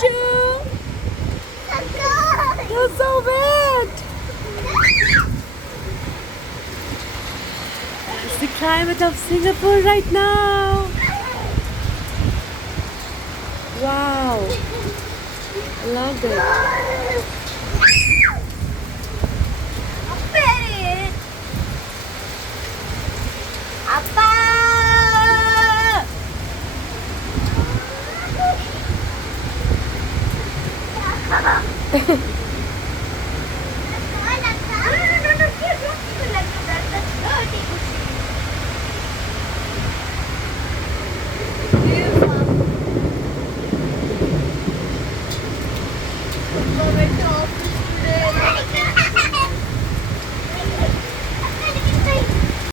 shoe. You're so wet. It's the climate of Singapore right now. Wow. I love it. Apa?